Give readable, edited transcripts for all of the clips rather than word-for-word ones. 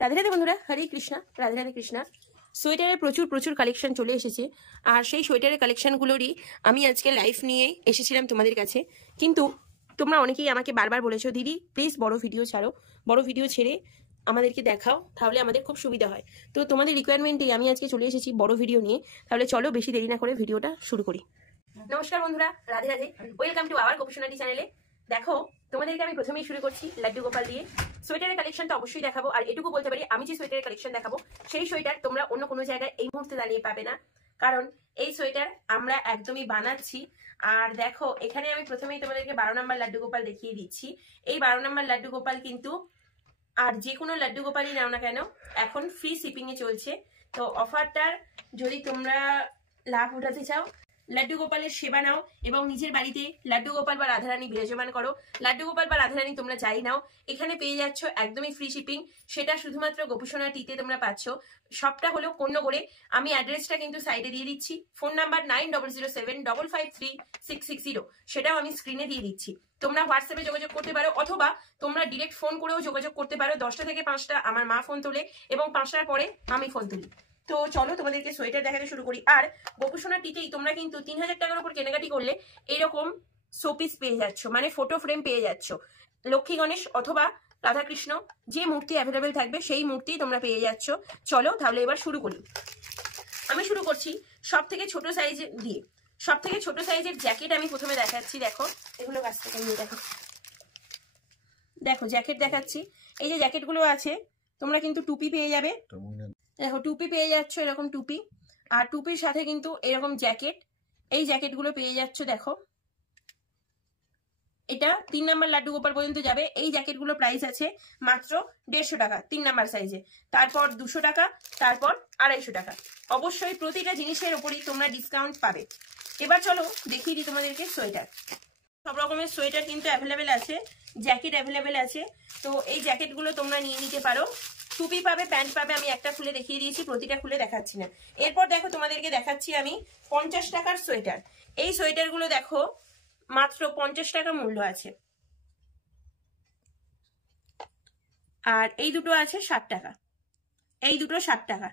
রাধে রাধে বন্ধুরা, হরে কৃষ্ণা, রাধে রাধে কৃষ্ণা। সোয়েটারের প্রচুর প্রচুর কালেকশন চলে এসেছে, আর সেই সোয়েটারের কালেকশনগুলোরই আমি আজকে লাইভ নিয়ে এসেছিলাম তোমাদের কাছে। কিন্তু তোমরা অনেকেই আমাকে বারবার বলেছো, দিদি প্লিজ বড় ভিডিও ছাড়ো, বড় ভিডিও ছেড়ে আমাদেরকে দেখাও, তাহলে আমাদের খুব সুবিধা হয়। তো তোমাদের রিকোয়ারমেন্টেই আমি আজকে চলে এসেছি বড় ভিডিও নিয়ে। তাহলে চলো বেশি দেরি না করে ভিডিওটা শুরু করি। নমস্কার বন্ধুরা, Radhe Radhe, welcome to our গোপসোনাটি চ্যানেলে। দেখো, তোমাদেরকে আমি প্রথমেই শুরু করছি লাড্ডু গোপাল দিয়ে। সোয়েটারের কালেকশন তো অবশ্যই দেখাবো, আর এটুকু বলতে পারি আমি যে সোয়েটারের কালেকশন দেখাবো সেই সোয়েটার তোমরা অন্য কোনো জায়গায় এই মুহূর্তে দাঁড়িয়ে পাবে না, কারণ এই সোয়েটার আমরা একদমই বানাচ্ছি। আর দেখো, এখানে আমি প্রথমেই তোমাদেরকে 12 নম্বর লাড্ডু গোপাল দেখিয়ে দিচ্ছি। এই 12 নম্বর লাড্ডু গোপাল কিন্তু, আর যে কোনো লাড্ডু গোপালই নাও না কেন, এখন ফ্রি শিপিং এ চলছে। তো অফারটার যদি তোমরা লাভ উঠাতে চাও, লাড্ডু গোপালের সেবা নাও এবং নিজের বাড়িতে লাড্ডু গোপাল বা রাধারানী বিরাজমান করো। লাড্ডু গোপাল বা রাধারানী তোমরা যাই নাও, এখানে পেয়ে যাচ্ছ একদমই ফ্রি শিপিং। সেটা শুধুমাত্র গোপসোনা টিতে তোমরা পাচ্ছ। সবটা হলো কোন্নগরে। আমি অ্যাড্রেসটা কিন্তু সাইডে দিয়ে দিচ্ছি। ফোন নাম্বার 9007553660, সেটাও আমি স্ক্রিনে দিয়ে দিচ্ছি। তোমরা হোয়াটসঅ্যাপে যোগাযোগ করতে পারো, অথবা তোমরা ডিরেক্ট ফোন করেও যোগাযোগ করতে পারো। 10টা থেকে 5টা আমার মা ফোন তোলে এবং 5টার পরে আমি ফোন তুলি। তো চলো তোমাদেরকে সোয়েটার দেখাতে শুরু করি। আর গোপসোনা টিতেই তোমরা কিন্তু 3000 টাকার উপর কেনাকাটি করলে এরকম শোপিস পেয়ে যাচ্ছ, মানে ফটো ফ্রেম পেয়ে যাচ্ছ। লক্ষ্মী গণেশ অথবা রাধাকৃষ্ণ যে মূর্তি অ্যাভেলেবেল থাকবে সেই মূর্তি তোমরা পেয়ে যাচ্ছ। চলো তাহলে এবার শুরু করি। আমি শুরু করছি সব থেকে ছোট সাইজ দিয়ে। সব থেকে ছোট সাইজের জ্যাকেট আমি প্রথমে দেখাচ্ছি। দেখো, এগুলো কাছ থেকে নিয়ে দেখো, দেখো জ্যাকেট দেখাচ্ছি। এই যে জ্যাকেটগুলো আছে, তোমরা কিন্তু টুপি পেয়ে যাবে। দেখো, টুপি পেয়ে যাচ্ছ, এরকম টুপি, আর টুপির সাথে কিন্তু এরকম জ্যাকেট। এই জ্যাকেটগুলো পেয়ে যাচ্ছ। দেখো, এটা 3 নাম্বার লাড্ডু গোপাল পর্যন্ত যাবে। এই জ্যাকেটগুলো প্রাইস আছে মাত্র 150 টাকা 3 নাম্বার সাইজে, তারপর 200 টাকা, তারপর 250 টাকা। অবশ্যই প্রতিটা জিনিসের উপরই তোমরা ডিসকাউন্ট পাবে। এবার চলো দেখিয়ে দিই তোমাদেরকে সোয়েটার। সব রকমের সোয়েটার কিন্তু অ্যাভেলেবেল আছে, জ্যাকেট অ্যাভেলেবেল আছে। তো এই জ্যাকেটগুলো তোমরা নিয়ে নিতে পারো। টুপি পাবে, প্যান্ট পাবে। আমি একটা খুলে দেখিয়ে দিয়েছি, প্রতিটা খুলে দেখাচ্ছি না। এরপর দেখো, তোমাদেরকে দেখাচ্ছি আমি 50 টাকার সোয়েটার। এই সোয়েটারগুলো দেখো মাত্র 50 টাকা মূল্য আছে, আর এই দুটো আছে 60 টাকা। এই দুটো 60 টাকা।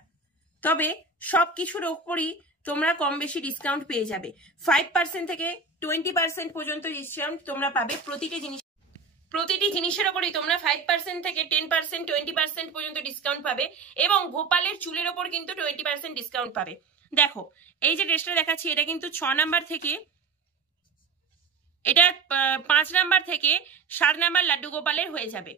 তবে সব কিছুর ওপরই তোমরা কম বেশি ডিসকাউন্ট পেয়ে যাবে। 5% থেকে 20% পর্যন্ত ডিসকাউন্ট তোমরা পাবে প্রতিটি জিনিসের ওপরই তোমরা 5% থেকে 10%, 20% পর্যন্ত ডিসকাউন্ট পাবে। এবং গোপালের চুলের ওপর কিন্তু 20% ডিসকাউন্ট পাবে। দেখো, এই যে ড্রেসটা দেখাচ্ছি, এটা কিন্তু 6 নাম্বার থেকে, এটা 5 নাম্বার থেকে 7 নাম্বার লাড্ডু গোপালের হয়ে যাবে,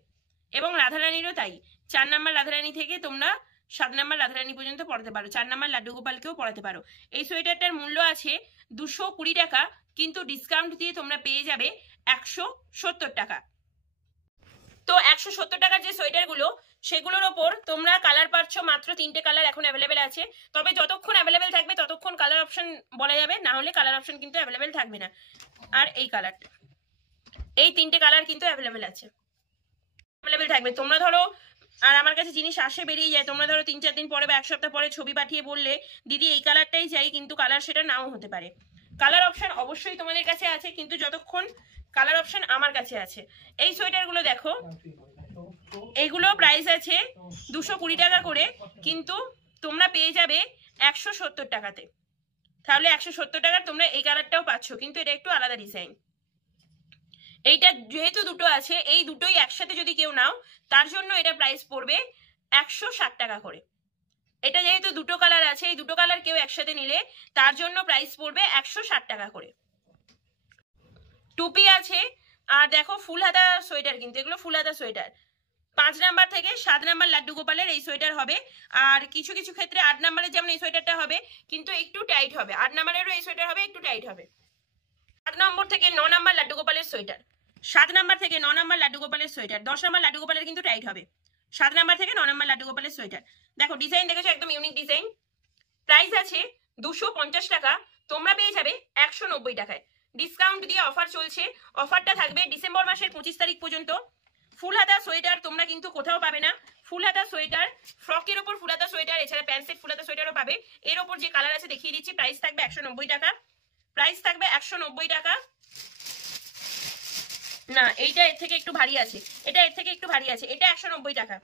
এবং রাধারানীরও তাই। 4 নাম্বার রাধারানী থেকে তোমরা 7 নাম্বার রাধারানী পর্যন্ত পড়াতে পারো, 4 নাম্বার লাড্ডু গোপালকেও পড়াতে পারো। এই সোয়েটারটার মূল্য আছে 220 টাকা, কিন্তু ডিসকাউন্ট দিয়ে তোমরা পেয়ে যাবে 170 টাকা। তো 170 টাকার যে সোয়েটারগুলো, সেগুলোর ওপর তোমরা কালার পাচ্ছ মাত্র 3টে কালার এখন অ্যাভেলেবেল আছে। তবে যতক্ষণ অ্যাভেলেবেল থাকবে ততক্ষণ কালার অপশন বলা যাবে, না হলে কালার অপশন কিন্তু অ্যাভেলেবেল থাকবে না। আর এই কালারটা, এই 3টে কালার কিন্তু অ্যাভেলেবেল আছে, অ্যাভেলেবেল থাকবে। তোমরা ধরো, আর আমার কাছে জিনিস আসে বেরিয়ে যায়, তোমরা ধরো 3-4 দিন পরে বা 1 সপ্তাহ পরে ছবি পাঠিয়ে বললে দিদি এই কালারটাই চাই, কিন্তু কালার সেটা নাও হতে পারে। কালার অপশন অবশ্যই তোমাদের কাছে আছে, কিন্তু যতক্ষণ কালার অপশন আমার কাছে আছে। এই সোয়েটারগুলো দেখো, এইগুলো প্রাইস আছে 220 টাকা করে, কিন্তু তোমরা পেয়ে যাবে 170 টাকাতে। তাহলে 170 টাকার তোমরা এই কালারটাও পাচ্ছ, কিন্তু এটা একটু আলাদা ডিজাইন। এইটা যেহেতু দুটো আছে, এই দুটোই একসাথে যদি কেউ নাও, তার জন্য এটা প্রাইস পড়বে 160 টাকা করে। এটা যেহেতু দুটো কালার আছে, এই দুটো কালার কেউ একসাথে নিলে তার জন্য প্রাইস পড়বে 160 টাকা করে। টুপি আছে, আর দেখো ফুল হাতা সোয়েটার, কিন্তু এগুলো ফুল হাতা সোয়েটার। 5 নাম্বার থেকে 7 নাম্বার লাড্ডু গোপালের এই সোয়েটার হবে। আর কিছু কিছু ক্ষেত্রে 8 নাম্বারের যেমন এই সোয়েটারটা হবে, কিন্তু একটু টাইট হবে। 8 নাম্বারেরও এই সোয়েটার হবে, একটু টাইট হবে। 7 নম্বর থেকে 9 নাম্বার লাড্ডু গোপালের সোয়েটার, 7 নাম্বার থেকে 9 নাম্বার লাড্ডু গোপালের সোয়েটার। 10 নাম্বার লাড্ডু গোপালের কিন্তু টাইট হবে। 7 নাম্বার থেকে 9 নাম্বার লাড্ডু গোপালের সোয়েটার। দেখো ডিজাইন দেখেছো, একদম ইউনিক ডিজাইন। প্রাইস আছে 250 টাকা, তোমরা পেয়ে যাবে 190 টাকায়। ডিসকাউন্ট দিয়ে অফার চলছে। অফারটা থাকবে ডিসেম্বর মাসের 25 তারিখ পর্যন্ত। ফুল হাতা সোয়েটার তোমরা কিন্তু কোথাও পাবে না। ফুল হাতা সোয়েটার, ফ্রকের ওপর ফুল হাতা সোয়েটার, এছাড়া প্যান্ট সেট ফুল হাতা সোয়েটারও পাবে। এর ওপর যে কালার আছে দেখিয়ে দিচ্ছি। প্রাইস থাকবে 190 টাকা। প্রাইস থাকবে 190 টাকা। না, এইটা এর থেকে একটু ভারী আছে, এটা এর থেকে একটু ভারী আছে, এটা 190 টাকা।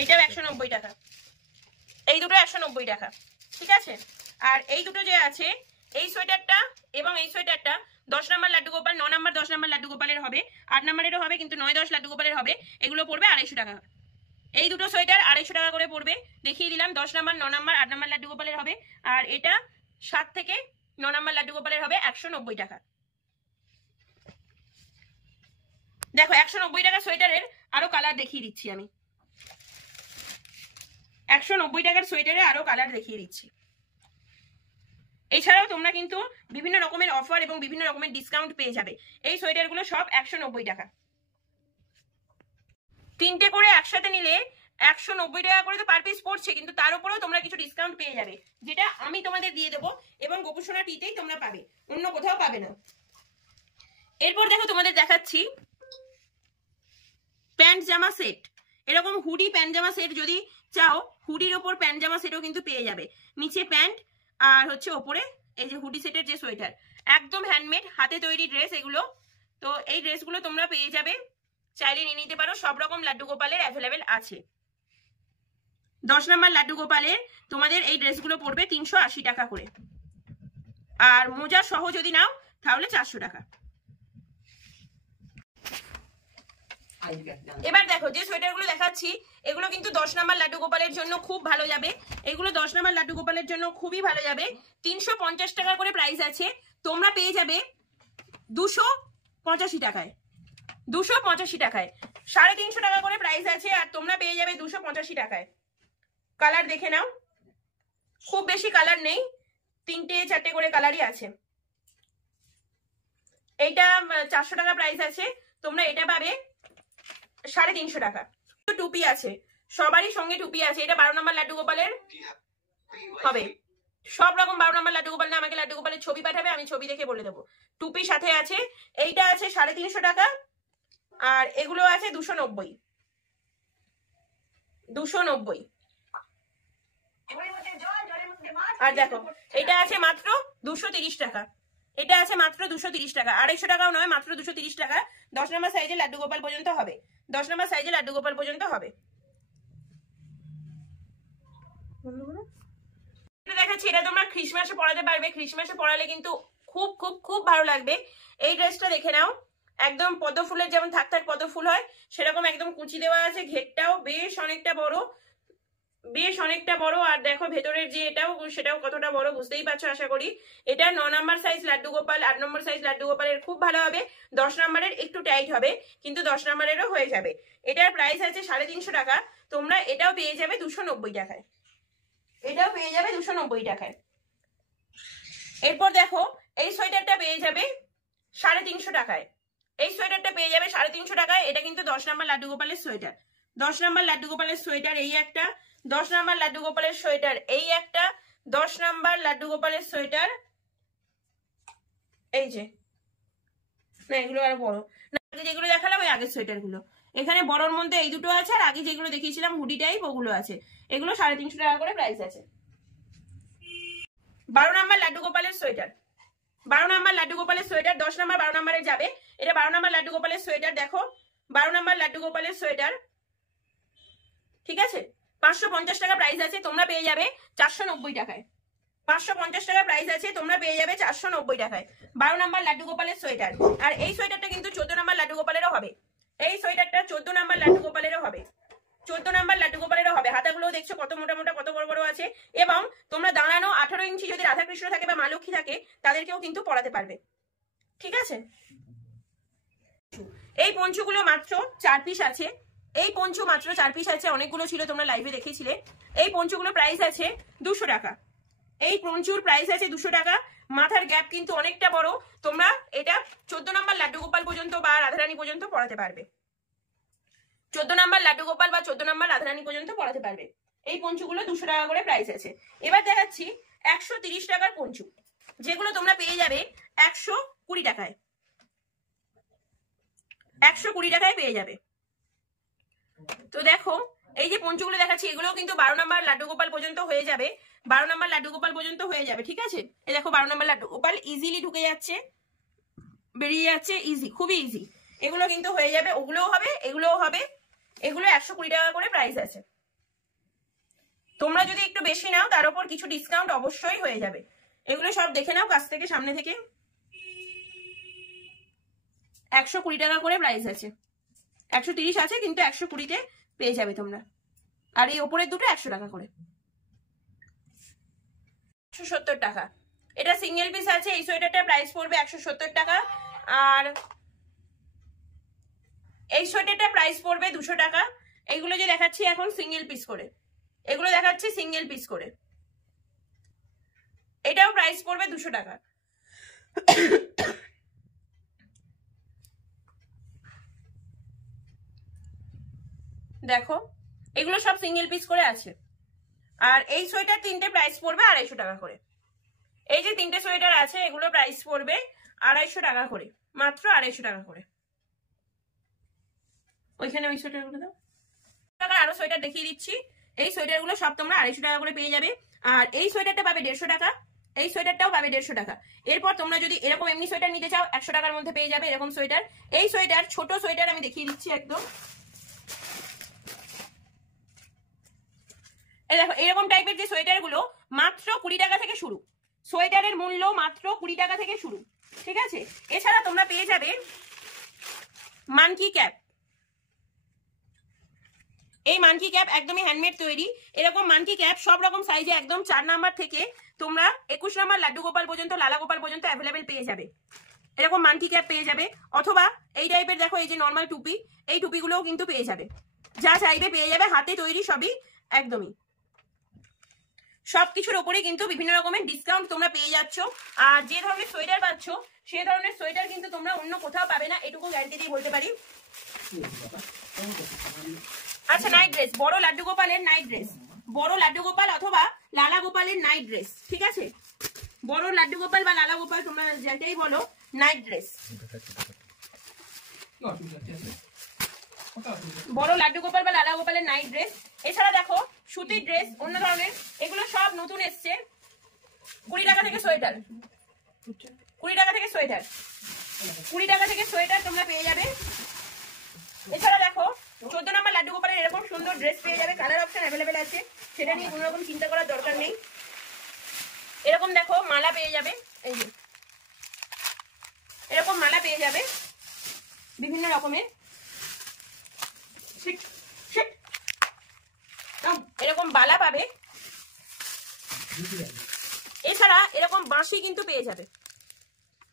এইটাও 190 টাকা, এই দুটো 190 টাকা, ঠিক আছে। আর এই দুটো যে আছে, এই সোয়েটারটা এবং এই সোয়েটারটা 10 নম্বর লাড্ডু গোপাল, 9 নম্বর 10 নম্বর লাড্ডু গোপালের হবে, 8 নম্বরেরও হবে, কিন্তু 9-10 লাড্ডু গোপালের হবে। এগুলো পড়বে 250 টাকা। এই দুটো সোয়েটার 250 টাকা করে পড়বে, দেখিয়ে দিলাম। 10 নম্বর, 9 নম্বর, 8 নম্বর লাড্ডু গোপালের হবে। আর এটা 7 থেকে 9 নম্বর লাড্ডু গোপালের হবে 190 টাকা। দেখো 190 টাকা সোয়েটারের আরো কালার দেখিয়ে দিচ্ছি আমি। 190 টাকার সোয়েটারে আরো কালার দেখিয়ে দিচ্ছি। এছাড়াও তোমরা কিন্তু বিভিন্ন রকমের অফার এবং বিভিন্ন রকমের ডিসকাউন্ট পেয়ে যাবে। এই সোয়েটারগুলো সব 190 টাকা। তিনটে করে একসাথে নিলে 190 টাকা করে তো পার পিস পড়ছে, কিন্তু তার উপরেও তোমরা কিছু ডিসকাউন্ট পেয়ে যাবে, যেটা আমি তোমাদের দিয়ে দেবো এবং গোপুসোনা টিতেই তোমরা পাবে, অন্য কোথাও পাবে না। এরপর দেখো তোমাদের দেখাচ্ছি প্যান্ট জামা সেট। এরকম হুডি প্যান্ট জামা সেট যদি চাও, হুডির ওপর প্যান্ট জামা সেটও কিন্তু পেয়ে যাবে। নিচে প্যান্ট আর হচ্ছে ওপরে এই যে হুডি সেটের যে সোয়েটার, একদম হ্যান্ডমেড হাতে তৈরি ড্রেস এগুলো। তো এই ড্রেসগুলো তোমরা পেয়ে যাবে, চাইলে নিয়ে নিতে পারো। সব রকম লাড্ডু গোপালের অ্যাভেলেবেল আছে। 10 নম্বর লাড্ডু গোপালের তোমাদের এই ড্রেসগুলো পড়বে 380 টাকা করে, আর মোজা সহ যদি নাও তাহলে 400 টাকা। এবার দেখো যে সোয়েটারগুলো দেখাচ্ছি, এগুলো কিন্তু 10 নম্বর লাড্ডু গোপালের জন্য খুব ভালো যাবে। এগুলো 10 নম্বর লাড্ডু গোপালের জন্য খুবই ভালো যাবে। 350 টাকা করে প্রাইস আছে, তোমরা পেয়ে যাবে 285 টাকায়। 285 টাকায় 350 টাকা করে প্রাইস আছে, আর তোমরা পেয়ে যাবে 285 টাকায়। কালার দেখে নাও, খুব বেশি কালার নেই, 3-4টে করে কালারই আছে। এইটা 400 টাকা প্রাইস আছে, তোমরা এটা পাবে 350 টাকা। টুপি আছে, সবারই সঙ্গে টুপি আছে। এটা 12 নম্বর লাড্ডু গোপালের হবে। সব রকম 12 নম্বর লাড্ডু গোপাল না, আমাকে লাড্ডু গোপালের ছবি পাঠাবে, আমি ছবি দেখে বলে দেবো। টুপি সাথে আছে, এইটা আছে 350 টাকা, আর এগুলো আছে 290। আর দেখো এটা আছে মাত্র 230 টাকা। এটা আছে মাত্র 230 টাকা, 250 টাকাও নয়, মাত্র 230 টাকা। 10 নম্বর সাইজে লাড্ডু গোপাল পর্যন্ত হবে। 10 নম্বর সাইজে লাড্ডু গোপাল পর্যন্ত হবে। দেখাচ্ছি, এটা তোমরা খ্রিসমাসে পরাতে পারবে। খ্রিসমাসে পরালে কিন্তু খুব খুব খুব ভালো লাগবে। এই ড্রেসটা দেখে নাও, একদম পদ্ম ফুলের যেমন থাক থাক পদ্ম ফুল হয় সেরকম একদম কুচি দেওয়া আছে। ঘেরটাও বেশ অনেকটা বড়, বেশ অনেকটা বড়। আর দেখো ভেতরের যে সেটাও কতটা বড়, বুঝতেই পারছো আশা করি। এটা 9 নম্বর সাইজ লাড্ডু গোপাল, 8 নম্বর সাইজ লাড্ডু গোপালের খুব ভালো হবে। 10 নম্বরের একটু টাইট হবে, কিন্তু 10 নম্বরেরও হয়ে যাবে। এটার প্রাইস আছে 350 টাকা, তোমরা এটাও পেয়ে যাবে 290 টাকায়। এটাও পেয়ে যাবে 290 টাকায়। এরপর দেখো এই সোয়েটারটা পেয়ে যাবে 350 টাকায়। এই সোয়েটারটা পেয়ে যাবে 350 টাকায়। এটা কিন্তু 10 নম্বর লাড্ডু গোপালের সোয়েটার। 10 নম্বর লাড্ডু গোপালের সোয়েটার এই একটা, 10 নম্বর লাড্ডু গোপালের সোয়েটার এই একটা, 10 নম্বর লাড্ডু গোপালের সোয়েটার এই যে, না এগুলো আরো বড় না, যেগুলো দেখালাম ওই আগের সোয়েটার গুলো। এখানে বড়র মধ্যে এই দুটো আছে, আর আগে যেগুলো দেখিয়েছিলাম হুডি টাইপ ওগুলো আছে। এগুলো 350 টাকা করে প্রাইস আছে। 12 নম্বর লাড্ডু গোপালের সোয়েটার, 12 নম্বর লাড্ডু গোপালের সোয়েটার 10 নম্বর 12 নম্বরে যাবে। এটা 12 নম্বর লাড্ডু গোপালের সোয়েটার। দেখো 12 নম্বর লাড্ডু গোপালের সোয়েটার, ঠিক আছে। 550 টাকা প্রাইস আছে, তোমরা পেয়ে যাবে 490 টাকায়। 550 টাকা প্রাইস আছে, তোমরা পেয়ে যাবে 490 টাকায় 12 নম্বর লাড্ডু গোপালের সোয়েটার। আর এই সোয়েটারটা কিন্তু 14 নম্বর লাড্ডু গোপালেরও হবে। এই সোয়েটারটা 14 নম্বর লাড্ডু গোপালেরও হবে। 14 নম্বর লাড্ডু গোপালেরও হবে। হাতাগুলো দেখছো কত মোটা মোটা, কত বড় বড় আছে। এবং তোমরা দাঁড়ানো 18 ইঞ্চি যদি রাধাকৃষ্ণ থাকে বা মা লক্ষ্মী থাকে তাদেরকেও কিন্তু পরাতে পারবে, ঠিক আছে। এই পঞ্চগুলো মাত্র 4 পিস আছে। এই পঞ্চ মাত্র 4 পিস আছে, অনেকগুলো ছিল তোমরা লাইভে দেখেছিলে। এই পঞ্চগুলো প্রাইস আছে 200 টাকা। এই পঞ্চুর প্রাইস আছে 200 টাকা। মাথার গ্যাপ কিন্তু অনেকটা বড়, তোমরা এটা 14 নম্বর লাড্ডু গোপাল পর্যন্ত বা রাধারানী পর্যন্ত পরাতে পারবে। 14 নম্বর লাড্ডু গোপাল বা 14 নম্বর রাধারানী পর্যন্ত পরাতে পারবে। এই পঞ্চুগুলো 200 টাকা করে প্রাইস আছে। এবার দেখাচ্ছি 130 টাকার পঞ্চু, যেগুলো তোমরা পেয়ে যাবে 120 টাকায়। 120 টাকায় পেয়ে যাবে। তো দেখো এই যে পঞ্চগুলো দেখাচ্ছি এগুলো কিন্তু 12 নম্বর লাড্ডু গোপাল পর্যন্ত হয়ে যাবে। 12 নম্বর লাড্ডু গোপাল পর্যন্ত হয়ে যাবে, ঠিক আছে। এই দেখো 12 নম্বর লাড্ডু গোপাল ইজিলি ঢুকে যাচ্ছে, বেরিয়ে যাচ্ছে, ইজি, খুবই ইজি। এগুলো কিন্তু হয়ে যাবে, ওগুলোও হবে, এগুলোও হবে। এগুলো 120 টাকা করে প্রাইস আছে। তোমরা যদি একটু বেশি নাও তার উপর কিছু ডিসকাউন্ট অবশ্যই হয়ে যাবে। এগুলো সব দেখে নাও কাছ থেকে, সামনে থেকে। 120 টাকা করে প্রাইস আছে, 130 আছে কিন্তু 120-তে পেয়ে যাবে তোমরা। আর এই ওপরের দুটো 100 টাকা করে, 170 টাকা। এটা সিঙ্গেল পিস আছে। এই সোয়েটারটার প্রাইস পড়বে 170 টাকা। আর এই সোয়েটারটার প্রাইস পড়বে 200 টাকা। এইগুলো যে দেখাচ্ছি এখন সিঙ্গেল পিস করে, এগুলো দেখাচ্ছি সিঙ্গেল পিস করে। এটাও প্রাইস পড়বে 200 টাকা। দেখো এগুলো সব সিঙ্গেল পিস করে আছে। আর এই সোয়েটার তিনটে প্রাইস পড়বে 250 টাকা করে। এই যে তিনটে সোয়েটার আছে এগুলো প্রাইস পড়বে 250 টাকা করে, মাত্র 250 টাকা করে। ওইখানে ওই সোয়েটারগুলো দাও। টাকার আরো সোয়েটার দেখিয়ে দিচ্ছি। এই সোয়েটারগুলো সব তোমরা 250 টাকা করে পেয়ে যাবে। আর এই সোয়েটারটা পাবে 150 টাকা, এই সোয়েটারটাও পাবে 150 টাকা। এরপর তোমরা যদি এরকম এমনি সোয়েটার নিতে চাও 100 টাকার মধ্যে পেয়ে যাবে এরকম সোয়েটার। এই সোয়েটার ছোট সোয়েটার আমি দেখিয়ে দিচ্ছি একদম। এই দেখো এরকম টাইপের যে সোয়েটার গুলো মাত্র 20 টাকা থেকে শুরু। সোয়েটারের মূল্য মাত্র 20 টাকা থেকে শুরু, ঠিক আছে। এছাড়া তোমরা পেয়ে যাবে মানকি ক্যাপ। এই মানকি ক্যাপ একদমই হ্যান্ডমেড তৈরি। এরকম মানকি ক্যাপ সব রকম সাইজে একদম 4 নাম্বার থেকে তোমরা 21 নাম্বার লাড্ডু গোপাল পর্যন্ত, লালা গোপাল পর্যন্ত অ্যাভেলেবেল পেয়ে যাবে। এরকম মানকি ক্যাপ পেয়ে যাবে। অথবা এই টাইপের দেখো এই যে নর্মাল টুপি, এই টুপিগুলোও কিন্তু পেয়ে যাবে। যা চাইবে পেয়ে যাবে, হাতে তৈরি সবই একদমই। সবকিছুর ওপরে কিন্তু বিভিন্ন রকমের ডিসকাউন্ট তোমরা পেয়ে যাচ্ছ। আর যে ধরনের সোয়েটার পাচ্ছ সেই ধরনের সোয়েটার কিন্তু তোমরা অন্য কোথাও পাবে না, এটুকু গ্যারান্টি দিয়ে বলতে পারি। আচ্ছা নাইট ড্রেস, বড় লাড্ডু গোপালের নাইট ড্রেস, বড় লাড্ডু গোপাল অথবা লালা গোপালের নাইট ড্রেস, ঠিক আছে। বড় লাড্ডু গোপাল বা লালা গোপাল তোমরা যেটাই বলো, নাইট ড্রেস, বড় লাড্ডু গোপাল বা লালা গোপালের নাইট ড্রেস। এছাড়া দেখো সুতির ড্রেস অন্য ধরনের, এগুলো সব নতুন এসছে। 20 টাকা থেকে সোয়েটার, 20 টাকা থেকে সোয়েটার, 20 টাকা থেকে সোয়েটার তোমরা পেয়ে যাবে। এছাড়া দেখো 14 নম্বর লাড্ডু গোপালের এরকম সুন্দর ড্রেস পেয়ে যাবে। কালার অপশন অ্যাভেলেবেল আছে, সেটা নিয়ে কোনো রকম চিন্তা করার দরকার নেই। এরকম দেখো মালা পেয়ে যাবে, এই যে এরকম মালা পেয়ে যাবে বিভিন্ন রকমের, এরকম বালা পাবে। এছাড়া এরকম বাঁশি কিন্তু পেয়ে যাবে,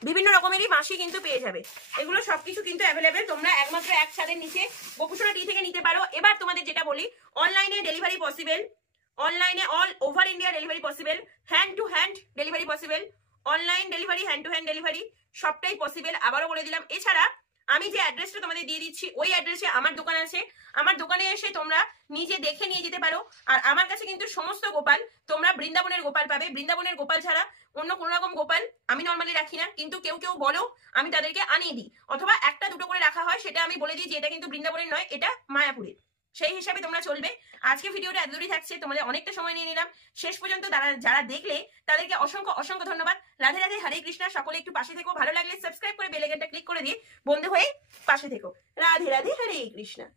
বিভিন্ন রকমেরই বাঁশি কিন্তু পেয়ে যাবে। এগুলো সবকিছু কিন্তু অ্যাভেলেবেল। তোমরা একমাত্র এক ছাদের নিচে গোপুসোনা টি থেকে নিতে পারো। এবার তোমাদের যেটা বলি, অনলাইনে ডেলিভারি পসিবল, অনলাইনে all over India delivery possible, hand to hand delivery possible, online delivery, hand to hand delivery সবটাই পসিবল। আবারও বলে দিলাম। এছাড়া আমি যে অ্যাড্রেসটা তোমাদের দিয়ে দিচ্ছি ওই অ্যাড্রেসে আমার দোকান আছে, আমার দোকানে এসে তোমরা নিজে দেখে নিয়ে যেতে পারো। আর আমার কাছে কিন্তু সমস্ত গোপাল তোমরা বৃন্দাবনের গোপাল পাবে। বৃন্দাবনের গোপাল ছাড়া অন্য কোনো রকম গোপাল আমি নর্মালি রাখি না, কিন্তু কেউ কেউ বলো আমি তাদেরকে আনিয়ে দিই, অথবা একটা দুটো করে রাখা হয়, সেটা আমি বলে দিই যে এটা কিন্তু বৃন্দাবনের নয়, এটা মায়াপুরের। সেই হিসাবে তোমরা চলবে। আজকে ভিডিওটা এতদূরই থাকছে, তোমাদের অনেকটা সময় নিয়ে নিলাম। শেষ পর্যন্ত যারা দেখলে তাদেরকে অসংখ্য অসংখ্য ধন্যবাদ। রাধে রাধে, হরে কৃষ্ণা। সকলে একটু পাশে থেকো, ভালো লাগলে সাবস্ক্রাইব করে বেল আইকনটা ক্লিক করে দিয়ে বন্ধু হয়ে পাশে থেকো। রাধে রাধে, হরে কৃষ্ণা।